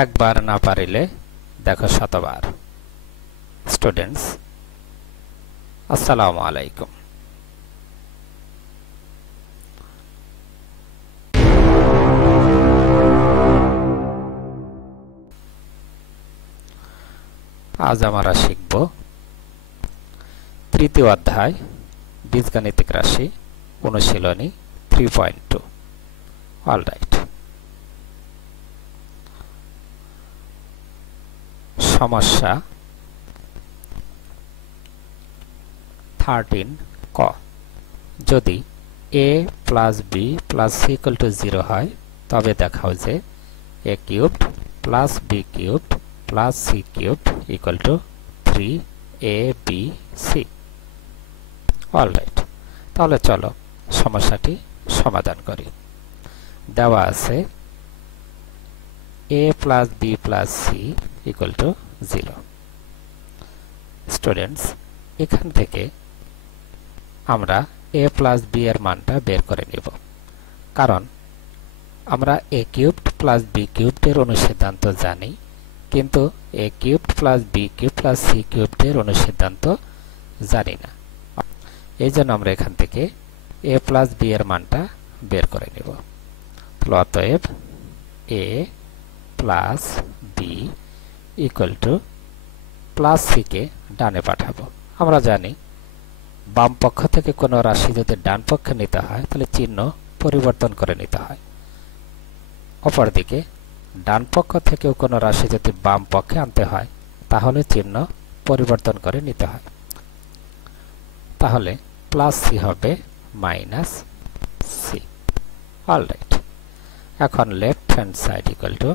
একবার না পারিলে দেখো শতবার। স্টুডেন্টস, আসসালামু আলাইকুম। আজ আমরা শিখব তৃতীয় অধ্যায় বীজগাণিতিক রাশি অনুশীলনী 3.2। অলরাইট, সমস্যা 13 ক। যদি a plus b plus c equal to 0 হয় তবে দেখাও যে a cubed plus b cubed plus c cubed equal to 3abc। Alright, তাহলে চলো সমস্যাটি সমাধান করি। দেওয়া আছে a plus b plus c equal to 0। Students, এখান থেকে আমরা a প্লাস b এর মানটা বের করে নিব, কারণ আমরা a cubed plus b cubed এর অনুসিদ্ধান্ত জানি, কিন্তু a cubed plus b cubed plus c cubed এর অনুসিদ্ধান্ত জানি না। এই জন্য আমরা এখান থেকে a প্লাস b এর মানটা বের করে নিব। অতএব a plus b equal to plus c কে ডানে পাঠাবো। আমরা জানি বাম পক্ষ থেকে কোনো রাশি যদি ডান পক্ষে নিতে হয় তাহলে চিহ্ন পরিবর্তন করে নিতে হয়। অপরদিকে ডান পক্ষ থেকেও কোনো রাশি যদি বাম পক্ষে আনতে হয় তাহলে চিহ্ন পরিবর্তন করে নিতে হয়। তাহলে প্লাস c হবে মাইনাস c। অলরাইট, এখন left hand side equal to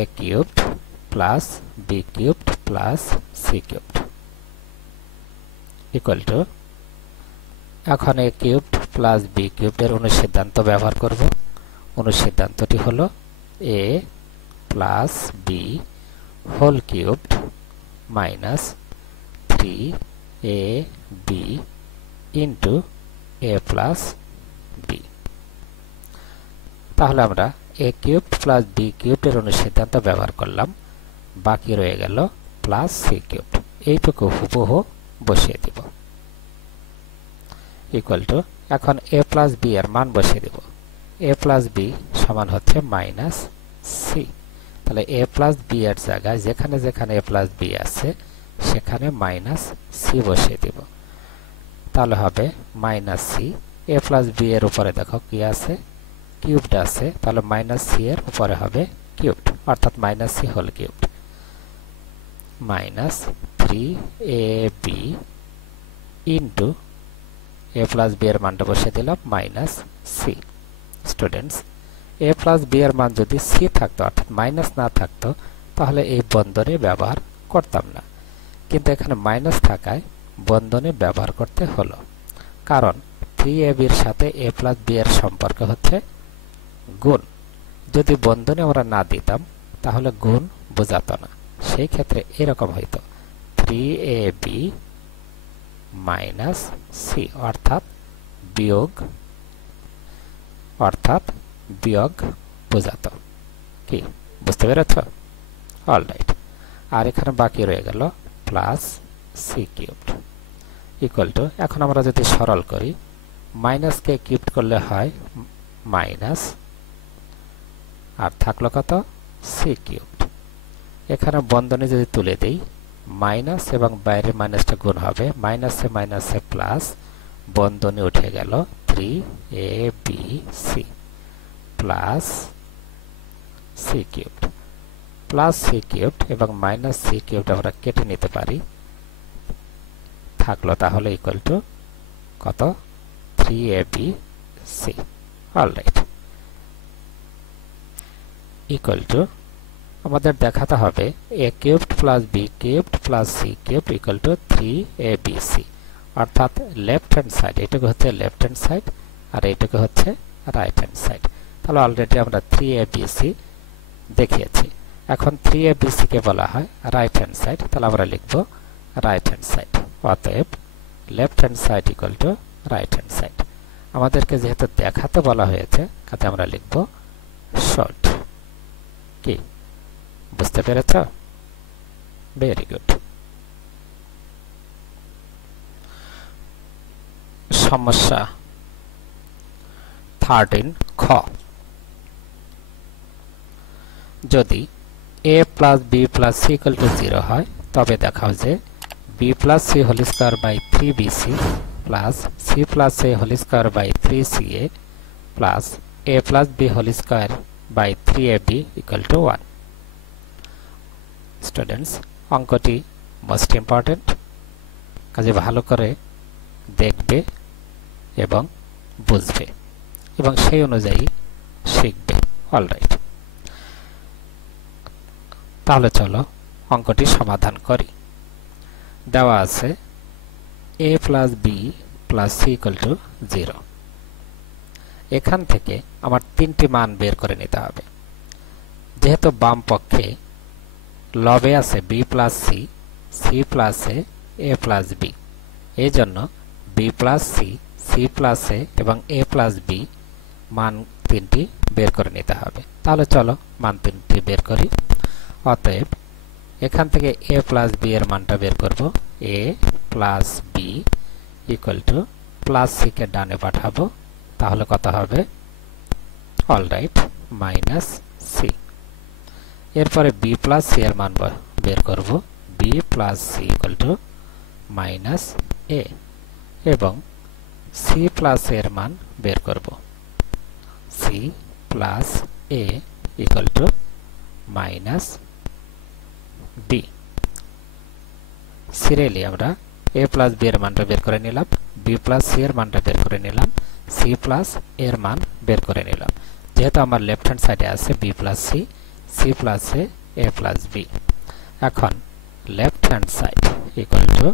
a cubed plus b cubed plus c cubed equal to, এখন a cubed plus b cubed এর অনুসিদ্ধান্ত ব্যবহার করব। অনুসিদ্ধান্তটি হলো a plus b whole cubed minus 3ab into a plus b। তাহলে আমরা a cubed plus b cubed এর অনুসিদ্ধান্ত ব্যবহার করলাম, বাকি রয়ে গেল প্লাস c কিউবড। এইটুকু হুবহু বসিয়ে দিব ইকুয়াল টু, এখন a প্লাস b এর মান বসিয়ে দিব। a প্লাস b সমান হচ্ছে মাইনাস c। তাহলে a প্লাস b এর জায়গায় যেখানে যেখানে a প্লাস b আছে সেখানে মাইনাস c বসিয়ে দিব। তাহলে হবে minus c। a plus b এর উপরে দেখো কি আছে, কিউবড আছে, তাহলে মাইনাস c এর উপরে হবে কিউবড, অর্থাৎ minus c whole cubed minus 3ab into a plus b এর মানটা বসিয়ে দিলাম minus c। Students, a plus b এর মান যদি c থাকতো অর্থাৎ মাইনাস না থাকতো তাহলে এই বন্ধনী ব্যবহার করতাম না, কিন্তু এখানে মাইনাস থাকায় বন্ধনী ব্যবহার করতে হলো, কারণ 3ab এর সাথে a প্লাস b এর সম্পর্ক হচ্ছে গুণ। যদি বন্ধনী আমরা না দিতাম তাহলে গুণ বোঝাতো না, সেই ক্ষেত্রে এরকম হইতো 3ab মাইনাস c অর্থাৎ বিয়োগ বোঝাতো। কি বুঝতে পেরেছ? অলরাইট, আর এখানে বাকি রয়ে গেল plus c cubed equal to, এখন আমরা যদি সরল করি মাইনাস কে কিউবড করলে হয় মাইনাস, আর থাকলো কত c কিউবড। এখানে বন্ধনী যদি তুলে দেই মাইনাস এবং বাইরে মাইনাসটা গুণ হবে, মাইনাসে মাইনাসে প্লাস, বন্ধনী উঠে গেল 3abc plus c cubed. Plus c cubed এবং মাইনাস c কিউবড আমরা কেটে নিতে পারি, থাকলো তাহলে ইকুয়াল টু কত 3abc। অলরাইট, ইকুয়াল টু আমাদের দেখাতে হবে a cubed plus b cubed plus c cubed equal to 3abc, অর্থাৎ লেফট হ্যান্ড সাইড এটুকু হচ্ছে লেফট হ্যান্ড সাইড আর এইটুকু হচ্ছে রাইট হ্যান্ড সাইড। তাহলে অলরেডি আমরা 3abc দেখিয়েছি। এখন 3abc কে বলা হয় রাইট হ্যান্ড সাইড, তাহলে আমরা লিখব রাইট হ্যান্ড সাইড। অতএব left hand side equal to right hand side. আমাদেরকে যেহেতু দেখাতে বলা হয়েছে কাজে আমরা লিখব শর্ট। কি বুঝতে পেরেছ? Very good. সমস্যা 13 খ। যদি a plus b plus c equal to 0 হয় তবে দেখাও যে b plus c whole square by 3bc plus c plus a whole square by 3ca plus a plus b whole square by 3ab equal to 1. Students, অঙ্কটি most important, কাজে ভালো করে দেখবে এবং বুঝবে এবং সেই অনুযায়ী শিখবে। অলরাইট, তাহলে চলো অঙ্কটি সমাধান করি। দেওয়া আছে a plus b plus c equal to 0। এখান থেকে আমার তিনটি মান বের করে নিতে হবে। যেহেতু বাম পক্ষে লবে আছে b plus c, c plus a plus b, এই জন্য b plus c, c plus a এবং a plus b মান তিনটি বের করে নিতে হবে। তাহলে চলো মান তিনটি বের করি। অতএব এখান থেকে a plus b এর মানটা বের করব। a plus b equal to plus c কে ডানে পাঠাবো, তাহলে কত হবে? Alright, minus c। এরপরে b plus c এর মান বের করব। b plus c equal to minus a এবং c plus a এর মান বের করব। c plus a equal to minus b। Serially আমরা a plus b এর মানটা বের করে নিলাম, b plus c এর মানটা বের করে নিলাম, c plus a এর মান বের করে নিলাম। যেহেতু আমার লেফট হ্যান্ড সাইডে আছে b plus c, c plus a plus b। এখন left hand side equal two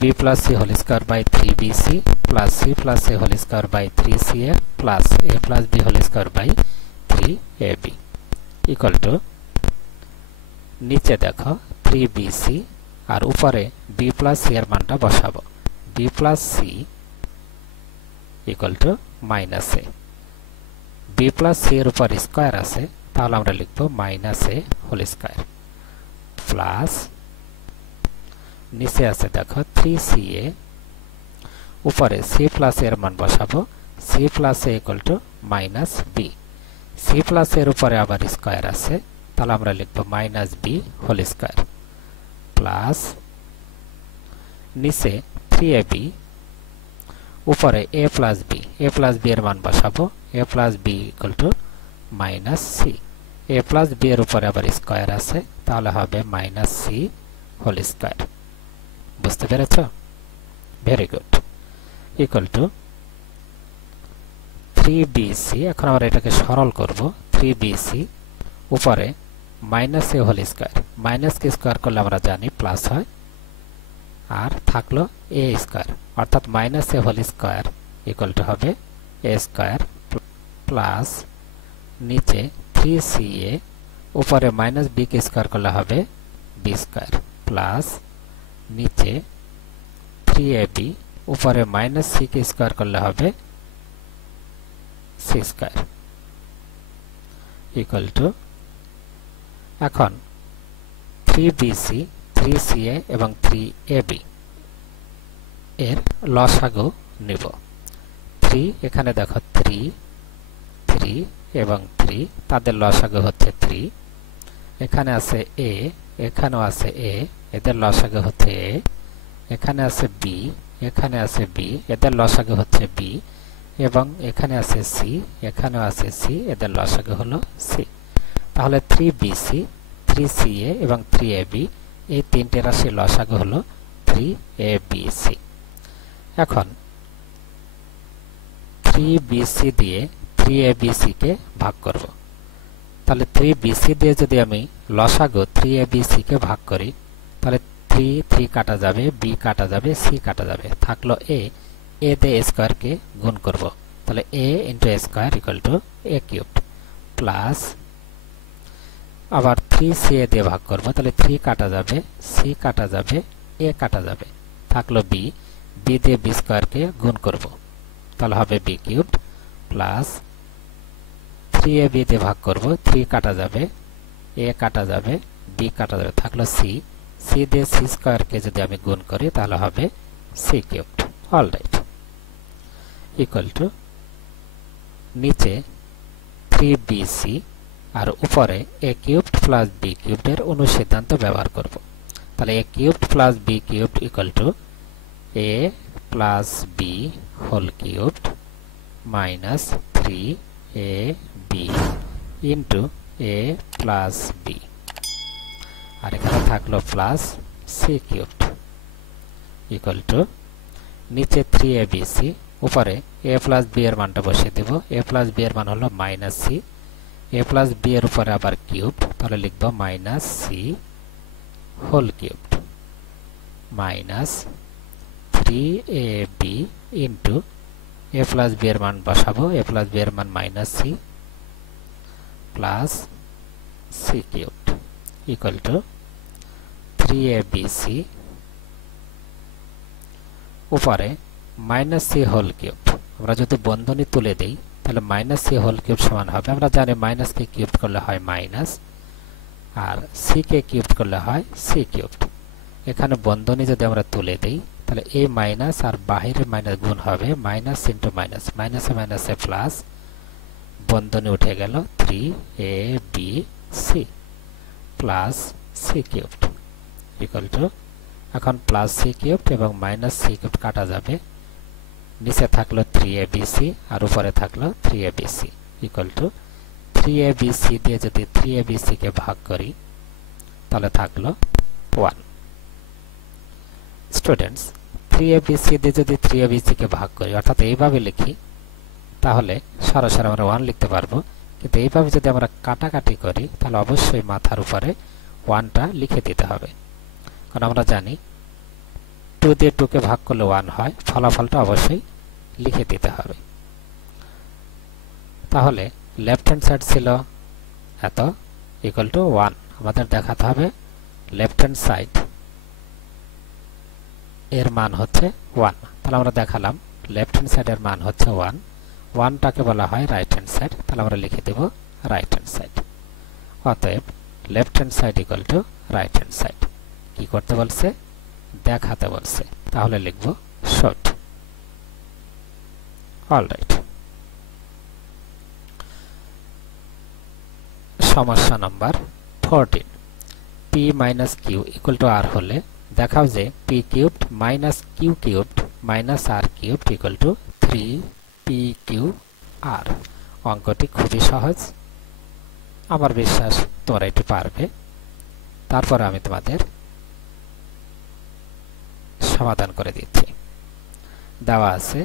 b plus c whole square by 3bc plus c plus a whole square by 3ca plus a plus b whole square by 3ab equal to নিচে দেখো 3bc আর উপরে b plus c এর মানটা বসাবো। b plus c equal to minus a। b plus c এর উপর square আছে, তাহলে আমরা লিখব minus a whole square plus নিচে আছে দেখো 3ca, উপরে c plus a এর মান বসাবো। c plus a equal to minus b। c plus a এর উপরে আবার স্কয়ার আছে, তাহলে আমরা লিখব minus b whole square plus নিচে 3ab, উপরে a plus b এর মান বসাবো। a plus b equal to minus c। a plus b এর উপরে আবার স্কয়ার আছে, তাহলে হবে মাইনাস c হোল স্কয়ার। বুঝতে পেরেছ? Very good. Equal to 3bc। এখন আমরা এটাকে সরল করব। 3bc উপরে minus a whole square, minus কে স্কয়ার করলে আমরা জানি প্লাস হয়, আর থাকলো a স্কয়ার, অর্থাৎ minus a whole square equal to হবে a স্কয়ার প্লাস নিচে 3ca, উপরে মাইনাস b কে স্কয়ার করলে হবে b স্কয়ার প্লাস নিচে 3ab, উপরে মাইনাস c কে স্কয়ার করলে হবে c স্কয়ার ইকুয়াল টু এখন 3bc, 3ca এবং 3ab এর লসাগু নিব। 3 এখানে দেখো 3 এবং 3, তাদের লসাগু হচ্ছে 3। এখানে আছে a, এখানেও আছে a, এদের লসাগু হচ্ছে a। এখানে আছে b, এখানে আছে b, এদের লসাগু হচ্ছে b এবং এখানে আছে c, এখানেও আছে c, এদের লসাগু হলো c। তাহলে 3bc, 3ca এবং 3ab এই তিনটে রাশির লসাগু হলো 3abc। এখন 3bc দিয়ে 3abc কে ভাগ করব। তাহলে 3bc দিয়ে যদি আমি লসাগু 3abc কে ভাগ করি, তাহলে 3 কাটা যাবে, b কাটা যাবে, c কাটা যাবে, থাকলো a। a দিয়ে a স্কয়ার কে গুণ করব, তাহলে a into a square equal to a cubed plus আবার 3ca দিয়ে ভাগ করব, তাহলে 3 কাটা যাবে, c কাটা যাবে, a কাটা যাবে, থাকলো b। b দিয়ে b স্কয়ার কে গুণ করব, তাহলে হবে b কিউবড প্লাস 3ab দিয়ে ভাগ করব, 3 কাটা যাবে, a কাটা যাবে, b কাটা যাবে, থাকলো c, c দিয়ে c স্কয়ারকে যদি আমি গুণ করি তাহলে হবে c cubed. Alright, equal to নিচে 3bc আর উপরে a cubed plus b cubed এর অনুসিদ্ধান্ত ব্যবহার করব। তাহলে a cubed plus b cubed equal to a plus b whole cubed minus 3ab into a plus b, আর এখানে থাকলো plus c cubed equal to নিচে 3abc, উপরে a প্লাস b এর মানটা বসিয়ে দেব। a প্লাস b এর মান হলো minus c, a plus b এর উপরে আবার কিউব, তাহলে লিখব minus c whole cubed minus 3ab into a plus b এর মান বসাবো, a প্লাস b এর মান minus c plus c cubed equal to 3abc উপরে মাইনাস c হোল কিউব। আমরা যদি বন্ধনী তুলে দেই তাহলে মাইনাস c হোল কিউব সমান হবে, আমরা জানি মাইনাস কে কিউব করলে হয় মাইনাস, আর c কে কিউব করলে হয় c কিউবড। এখানে বন্ধনী যদি আমরা তুলে দেই তাহলে a মাইনাস আর বাহিরে মাইনাস গুণ হবে, মাইনাস ইন্টু মাইনাস, মাইনাসে মাইনাসে প্লাস, বন্ধনী উঠে গেল 3abc plus c cubed equal to, এখন প্লাস c কিউবড এবং মাইনাস c কিউবড কাটা যাবে, নিচে থাকলো 3abc আর উপরে থাকলো 3abc ইকুয়াল টু 3abc দিয়ে যদি 3abc কে ভাগ করি তাহলে থাকলো 1। স্টুডেন্টস, 3abc দিয়ে যদি 3abc কে ভাগ করি অর্থাৎ এইভাবে লিখি তাহলে সরাসরি আমরা 1 লিখতে পারবো, কিন্তু এইভাবে যদি আমরা কাটাকাটি করি তাহলে অবশ্যই মাথার উপরে 1টা লিখে দিতে হবে, কারণ আমরা জানি 2 দিয়ে 2 কে ভাগ করলে 1 হয়, ফলাফলটা অবশ্যই লিখে দিতে হবে। তাহলে লেফট হ্যান্ড সাইড ছিল এত ইকুয়াল টু 1, আমাদের দেখাতে হবে লেফট হ্যান্ড সাইড এর মান হচ্ছে 1, তাহলে আমরা দেখালাম লেফট হ্যান্ড সাইড এর মান হচ্ছে 1, 1টাকে বলা হয় রাইট হ্যান্ড সাইড, তাহলে আমরা লিখে দেব রাইট হ্যান্ড সাইড। অতএব left hand side equal to right hand side. কি করতে বলছে? দেখাতে বলছে, তাহলে লিখব শর্ট। অলরাইট, সমস্যা number 14, p minus q equal to r হলে দেখাও যে p cubed minus q cubed minus r cubed equal to 3pqr। অঙ্কটি খুবই সহজ, আমার বিশ্বাস তোমরা এটি পারবে। তারপর আমি তোমাদের সমাধান করে দিচ্ছি। দেওয়া আছে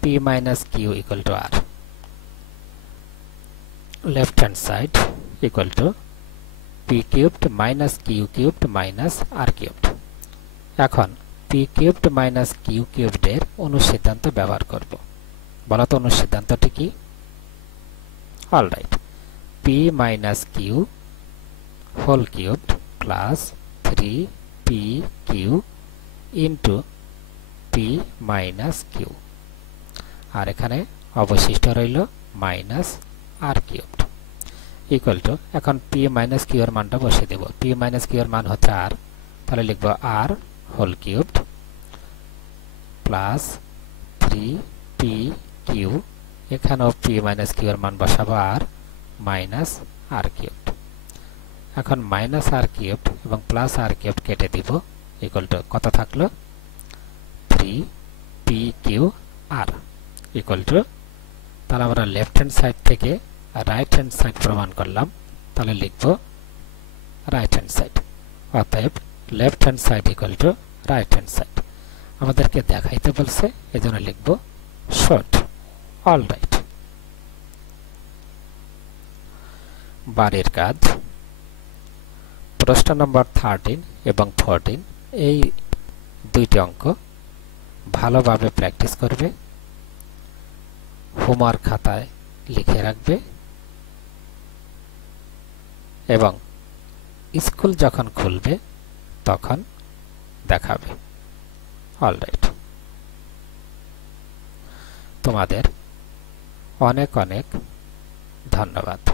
p minus q equal to r, left hand side equal to p cubed minus q cubed minus r cubed. এখন p cubed minus q cubed এর অনুসিদ্ধান্ত ব্যবহার করব। বলো তো অনুসিদ্ধান্তটি কি? Alright, p minus q whole cubed plus 3pq into p minus q, আর এখানে অবশিষ্ট রইল minus r cubed equal to, এখন p মাইনাস কিউ এর মানটা বসিয়ে দেব। p মাইনাস কিউ এর মান হচ্ছে r, তাহলে লিখব r whole cubed plus 3pq, এখানেও p মাইনাস কিউ এর মান বসাবো r মাইনাস r কিউবড। এখন মাইনাস r কিউবড এবং প্লাস r কিউবড কেটে দিব, ইকুয়াল টু কত থাকলো? 3pqr ইকুয়াল টু, তাহলে আমরা লেফট হ্যান্ড সাইড থেকে রাইট হ্যান্ড সাইড প্রমাণ করলাম, তাহলে লিখব রাইট হ্যান্ড সাইড। অতএব left hand side equal to right hand side. আমাদেরকে দেখাইতে বলছে, এজন্য লিখব শর্ট। অলরাইট, বাড়ির কাজ প্রশ্ন নম্বর 13 এবং 14, এই দুইটি অঙ্ক ভালোভাবে প্র্যাকটিস করবে, হোমওয়ার্ক খাতায় লিখে রাখবে এবং স্কুল যখন খুলবে তখন দেখাবে। অলরাইট, তোমাদের অনেক অনেক ধন্যবাদ।